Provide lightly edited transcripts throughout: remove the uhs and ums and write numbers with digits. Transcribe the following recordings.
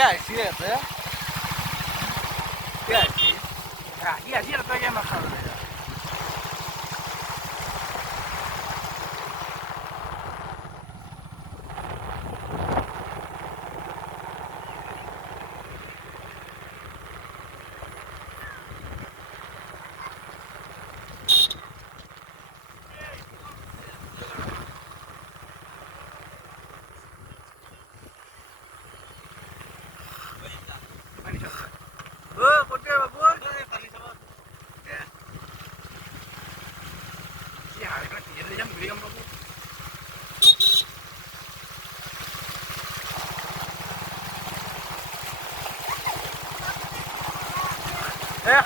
¿Qué así es, eh? ¿Qué así? Así lo estoy llamando. ¿Por qué, babu? Ya, ya le llamo, babu.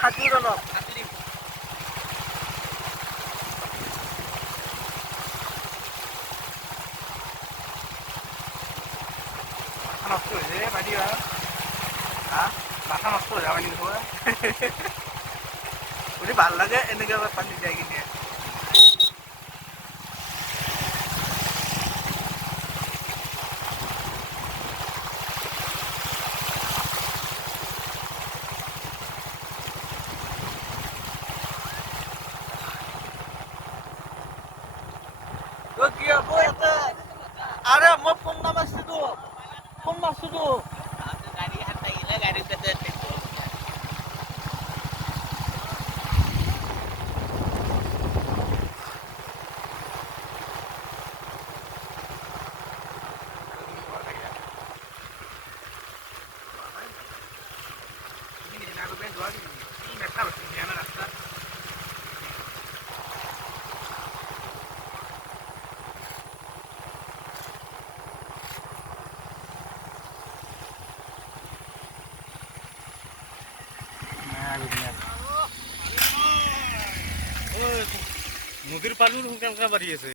Haturo no. নষ্ট হৈ যায় পানী হা মাথা নষ্ট হৈ যাব পানী নহয় বুলি ভাল লাগে এনেকৈ পানী যাই কিনে কি হ'ব ইয়াতে আৰে মই ফোন মাৰছিলো গাড়ী হাত লাগিলে গাড়ীৰ ভিতৰত নদীৰ পানীও সোনকালে বাঢ়ি আছে।